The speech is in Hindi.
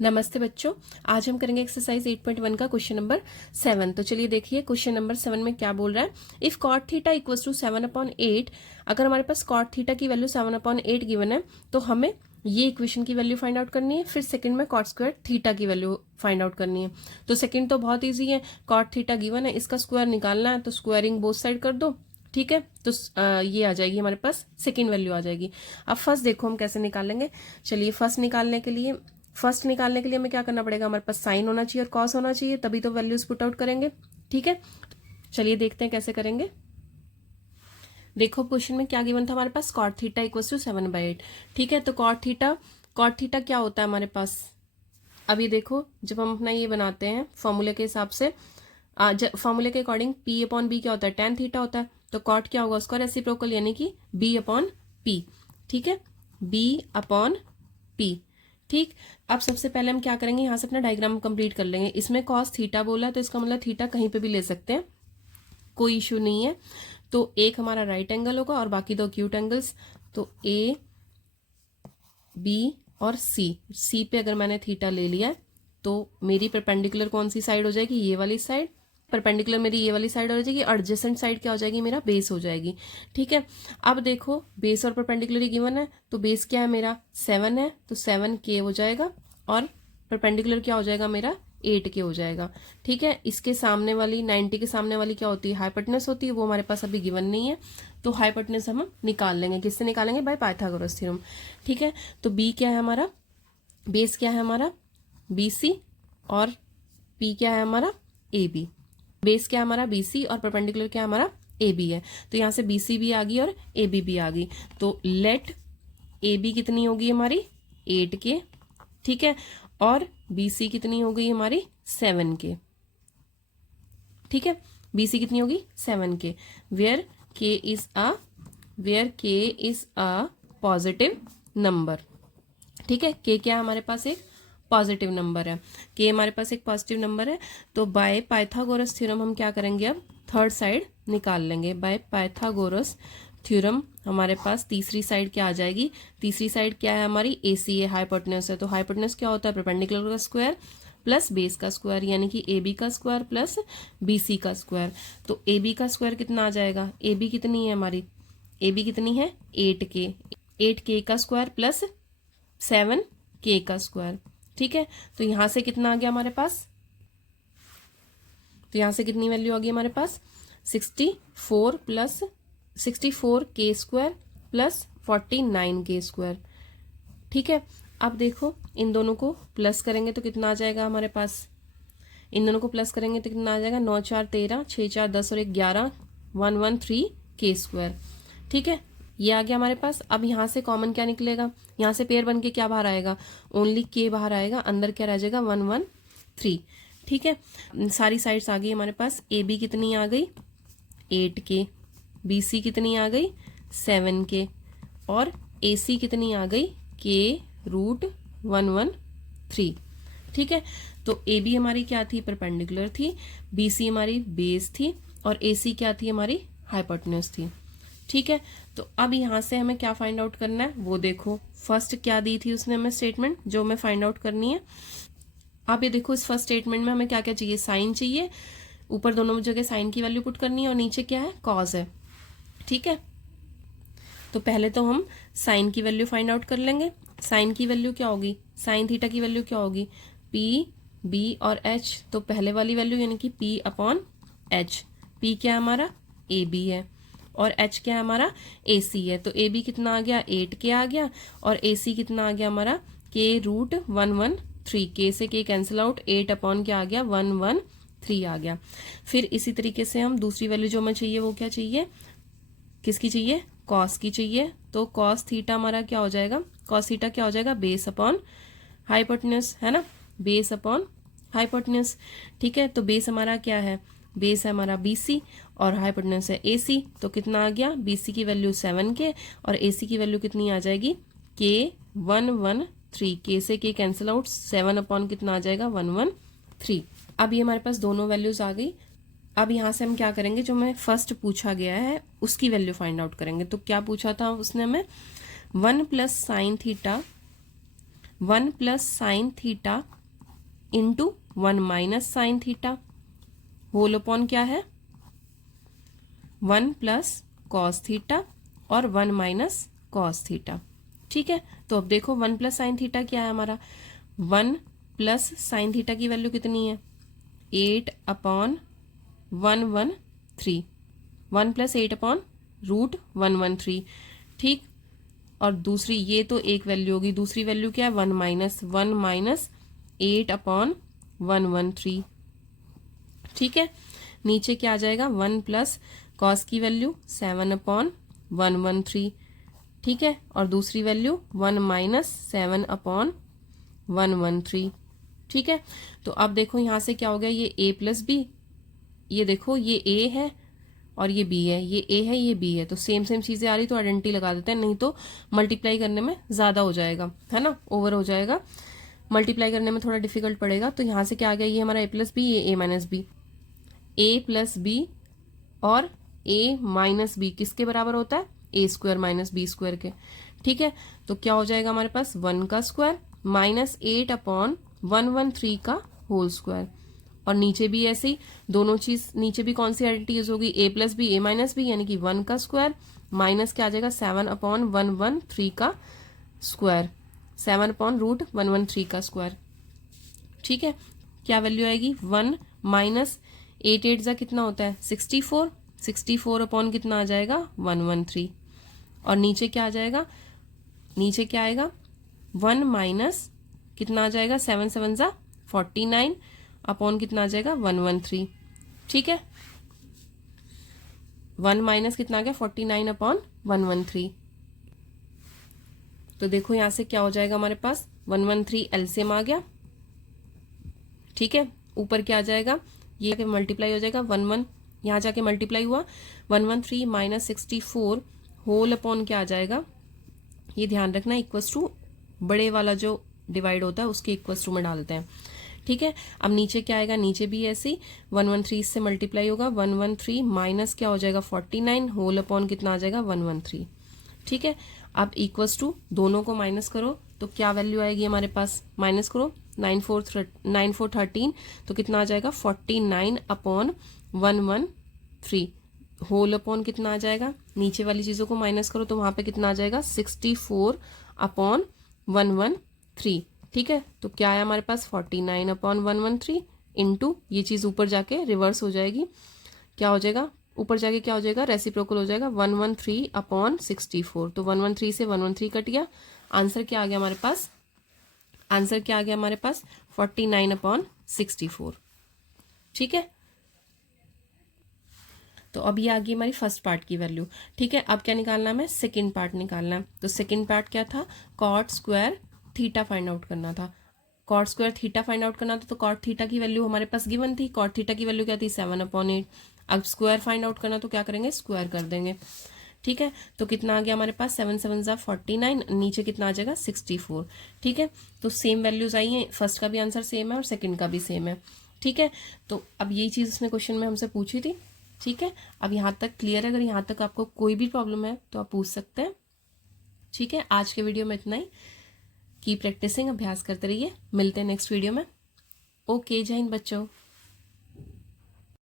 नमस्ते बच्चों, आज हम करेंगे एक्सरसाइज 8.1 का क्वेश्चन नंबर 7। तो चलिए देखिए क्वेश्चन नंबर 7 में क्या बोल रहा है। If cot theta equals to 7/8, अगर हमारे पास कॉट थीटा की वैल्यू 7/8 गिवन है तो हमें ये इक्वेशन की वैल्यू फाइंड आउट करनी है। फिर सेकंड में कॉट स्क्वायर थीटा की वैल्यू फाइंड आउट करनी है। तो सेकंड तो बहुत ईजी है, कॉट थीटा गिवन है, इसका स्क्वायर निकालना है तो स्क्वायरिंग बोथ साइड कर दो। ठीक है, तो ये आ जाएगी हमारे पास, सेकंड वैल्यू आ जाएगी। अब फर्स्ट देखो हम कैसे निकालेंगे। चलिए फर्स्ट निकालने के लिए हमें क्या करना पड़ेगा, हमारे पास साइन होना चाहिए और कॉस होना चाहिए, तभी तो वैल्यूज पुट आउट करेंगे। ठीक है, चलिए देखते हैं कैसे करेंगे। देखो क्वेश्चन में क्या गिवन था हमारे पास, कॉट थीटा इक्वल्स टू 7/8। ठीक है, तो कॉट थीटा क्या होता है हमारे पास। अभी देखो जब हम अपना ये बनाते हैं फॉर्मूले के हिसाब से, फॉर्मूले के अकॉर्डिंग P अपॉन बी क्या होता है, tan थीटा होता है। तो कॉट क्या होगा, उसका रेसिप्रोकल यानी कि B अपॉन P। ठीक है, B अपॉन P। ठीक, अब सबसे पहले हम क्या करेंगे, यहाँ से अपना डायग्राम कंप्लीट कर लेंगे। इसमें कॉस थीटा बोला है तो इसका मतलब थीटा कहीं पे भी ले सकते हैं, कोई इशू नहीं है। तो एक हमारा राइट एंगल होगा और बाकी दो एक्यूट एंगल्स। तो A, B और C पे अगर मैंने थीटा ले लिया तो मेरी परपेंडिकुलर कौन सी साइड हो जाएगी, ये वाली साइड। परपेंडिकुलर मेरी ये वाली साइड हो जाएगी, एडजेसेंट साइड क्या हो जाएगी, मेरा बेस हो जाएगी। ठीक है, अब देखो बेस और परपेंडिकुलर गिवन है, तो बेस क्या है मेरा 7 है, तो 7K हो जाएगा और परपेंडिकुलर क्या हो जाएगा मेरा 8K हो जाएगा। ठीक है, इसके सामने वाली 90 के सामने वाली क्या होती है, हाइपोटेनस होती है, वो हमारे पास अभी गिवन नहीं है। तो हाइपोटेनस हम निकाल लेंगे, किससे निकालेंगे, बाय पाइथागोरस थ्योरम। ठीक है, तो बी क्या है हमारा, बेस क्या है हमारा BC और P क्या है हमारा AB। बेस क्या है हमारा BC और परपेंडिकुलर क्या है हमारा AB है। तो यहाँ से BC भी आ गई और AB भी आ गई। तो लेट AB कितनी होगी हमारी 8K। ठीक है, और BC कितनी हो गई हमारी 7K। ठीक है, BC कितनी होगी 7K, where K is a positive number. ठीक है, K क्या है हमारे पास, एक पॉजिटिव नंबर है। K हमारे पास एक पॉजिटिव नंबर है। तो बाय पाइथागोरस थ्योरम हम क्या करेंगे, अब थर्ड साइड निकाल लेंगे। बाय पाइथागोरस थ्योरम हमारे पास तीसरी साइड क्या आ जाएगी, तीसरी साइड क्या है हमारी AC है, हाइपोटेनस है। तो हाइपोटेनस क्या होता है, परपेंडिकुलर का स्क्वायर प्लस बेस का स्क्वायर यानी कि AB का स्क्वायर प्लस BC का स्क्वायर। तो AB का स्क्वायर कितना आ जाएगा, AB कितनी है हमारी, AB कितनी है 8K, 8K का स्क्वायर प्लस 7K का स्क्वायर। ठीक है, तो यहां से कितना आ गया हमारे पास, तो यहां से कितनी वैल्यू आ गई हमारे पास 64K square plus 49K square. ठीक है, अब देखो इन दोनों को प्लस करेंगे तो कितना आ जाएगा हमारे पास, इन दोनों को प्लस करेंगे तो कितना आ जाएगा, 9 4 13, 6 4 10 और 1 11, 113K स्क्वायर। ठीक है, ये आ गया हमारे पास। अब यहाँ से कॉमन क्या निकलेगा, यहाँ से पेयर बन के क्या बाहर आएगा, ओनली K बाहर आएगा, अंदर क्या रह जाएगा 113। ठीक है, सारी साइड्स आ गई हमारे पास। AB कितनी आ गई 8K, BC कितनी आ गई 7K और AC कितनी आ गई K√113। ठीक है, तो AB हमारी क्या थी, परपेंडिकुलर थी, BC हमारी बेस थी और AC क्या थी हमारी हाइपोटेनस थी। ठीक है, तो अब यहाँ से हमें क्या फाइंड आउट करना है, वो देखो फर्स्ट क्या दी थी उसने हमें स्टेटमेंट जो हमें फाइंड आउट करनी है। आप ये देखो इस फर्स्ट स्टेटमेंट में हमें क्या क्या चाहिए, साइन चाहिए, ऊपर दोनों जगह साइन की वैल्यू पुट करनी है और नीचे क्या है कॉज है। ठीक है, तो पहले तो हम साइन की वैल्यू फाइंड आउट कर लेंगे। साइन की वैल्यू क्या होगी, साइन थीटा की वैल्यू क्या होगी, P B और H। तो पहले वाली वैल्यू यानी कि P अपॉन H। P क्या है हमारा AB है और H क्या है हमारा AC है। तो AB कितना आ गया 8K आ गया और AC कितना आ गया हमारा K√113। K से K कैंसिल आउट, 8 अपॉन क्या आ गया 113 आ गया। फिर इसी तरीके से हम दूसरी वैल्यू जो हमें चाहिए वो क्या चाहिए, किसकी चाहिए, कॉस की चाहिए। तो कॉस थीटा हमारा क्या हो जाएगा, कॉस थीटा क्या हो जाएगा बेस अपॉन हाइपोटेनस, है ना, बेस अपॉन हाइपोटेनस। ठीक है, तो बेस हमारा क्या है, बेस है हमारा BC और हाइपोटेनस है AC। तो कितना आ गया, BC की वैल्यू 7K और AC की वैल्यू कितनी आ जाएगी K113। K से K कैंसिल आउट, 7 अपॉन कितना आ जाएगा 113। अब ये हमारे पास दोनों वैल्यूज आ गई। अब यहाँ से हम क्या करेंगे, जो हमें फर्स्ट पूछा गया है उसकी वैल्यू फाइंड आउट करेंगे। तो क्या पूछा था उसने हमें, 1 plus sine theta 1 plus sine theta into 1 minus sine theta whole upon क्या है 1 प्लस कॉस थीटा और 1 माइनस कॉस थीटा। ठीक है, तो अब देखो 1 प्लस साइन थीटा क्या है हमारा, 1 प्लस साइन थीटा की वैल्यू कितनी है 8 अपॉन 113, 1 प्लस 8 अपॉन रूट 113। ठीक, और दूसरी ये तो एक वैल्यू होगी, दूसरी वैल्यू क्या है 1 माइनस 8 अपॉन 113। ठीक है, नीचे क्या आ जाएगा 1 प्लस कॉस की वैल्यू 7 अपॉन 113। ठीक है, और दूसरी वैल्यू 1 माइनस 7 अपॉन 113। ठीक है, तो अब देखो यहां से क्या हो गया, ये a प्लस बी, ये देखो ये a है और ये b है, ये a है ये b है, तो सेम सेम चीजें आ रही तो आइडेंटिटी लगा देते हैं, नहीं तो मल्टीप्लाई करने में ज्यादा हो जाएगा, है ना, ओवर हो जाएगा, मल्टीप्लाई करने में थोड़ा डिफिकल्ट पड़ेगा। तो यहाँ से क्या आ गया, ये हमारा a प्लस बी, ये a minus B, a plus B और a माइनस बी किसके बराबर होता है a square minus B square के। ठीक है, तो क्या हो जाएगा हमारे पास 1 का स्क्वायर माइनस 8 अपॉन 113 का होल स्क्वायर, और नीचे भी ऐसे ही दोनों चीज, नीचे भी कौन सी आइडेंटिटी यूज होगी a plus B a minus B, यानी कि 1 का स्क्वायर माइनस क्या आ जाएगा 7 अपॉन 113 का स्क्वायर, 7 अपॉन रूट 113 का स्क्वायर। ठीक है, क्या वैल्यू आएगी 1 माइनस 8 8 जा कितना होता है 64, 64 अपॉन कितना आ जाएगा 113, और नीचे क्या आ जाएगा, नीचे क्या आएगा 1 माइनस कितना आ जाएगा 7 7 जा 49 अपॉन कितना आ जाएगा 113। ठीक है, 1 माइनस कितना आ गया 49 अपॉन 113। तो देखो यहां से क्या हो जाएगा हमारे पास 113 एलसीएम आ गया। ठीक है, ऊपर क्या आ जाएगा, ये मल्टीप्लाई हो जाएगा 1 1, यहाँ जाके मल्टीप्लाई हुआ 113 माइनस 64 होल अपॉन क्या आ जाएगा, ये ध्यान रखना इक्वल्स टू बड़े वाला जो डिवाइड होता है उसके इक्वल्स टू में डालते हैं। ठीक है, अब नीचे क्या आएगा, नीचे भी ऐसे 113 से मल्टीप्लाई होगा 113 माइनस क्या हो जाएगा 49 होल अपॉन कितना आ जाएगा 113। ठीक है, अब इक्वल्स टू दोनों को माइनस करो तो क्या वैल्यू आएगी हमारे पास, माइनस करो 9 4 13 तो कितना आ जाएगा 49 अपॉन 113 होल अपॉन कितना आ जाएगा, नीचे वाली चीजों को माइनस करो तो वहां पे कितना आ जाएगा 64 अपॉन 113। ठीक है, तो क्या है हमारे पास 49 अपॉन 113 इंटू ये चीज ऊपर जाके रिवर्स हो जाएगी, क्या हो जाएगा ऊपर जाके क्या हो जाएगा रेसिप्रोकल हो जाएगा 113 अपॉन 64, तो 113 से 113 कट गया, आंसर क्या आ गया हमारे पास, आंसर क्या आ गया हमारे पास 49 अपॉन 64। ठीक है, तो अब ये आ गई हमारी फर्स्ट पार्ट की वैल्यू। ठीक है, अब क्या निकालना है, हमें सेकंड पार्ट निकालना है। तो सेकंड पार्ट क्या था, cot square theta find out करना था, cot square theta find out करना था, तो कॉट थीटा की वैल्यू हमारे पास गिवन थी, कॉट थीटा की वैल्यू क्या थी 7 अपॉन 8। अब स्क्वायर फाइंड आउट करना तो क्या करेंगे स्क्वायर कर देंगे। ठीक है, तो कितना आ गया हमारे पास 7 7 जा 49, नीचे कितना आ जाएगा 64। ठीक है, तो सेम वैल्यूज आई हैं, फर्स्ट का भी आंसर सेम है और सेकंड का भी सेम है। ठीक है, तो अब यही चीज उसने क्वेश्चन में हमसे पूछी थी। ठीक है, अब यहाँ तक क्लियर है, अगर यहाँ तक आपको कोई भी प्रॉब्लम है तो आप पूछ सकते हैं। ठीक है, आज के वीडियो में इतना ही, की प्रैक्टिसिंग अभ्यास करते रहिए, मिलते हैं नेक्स्ट वीडियो में। ओके, जय हिंद बच्चों।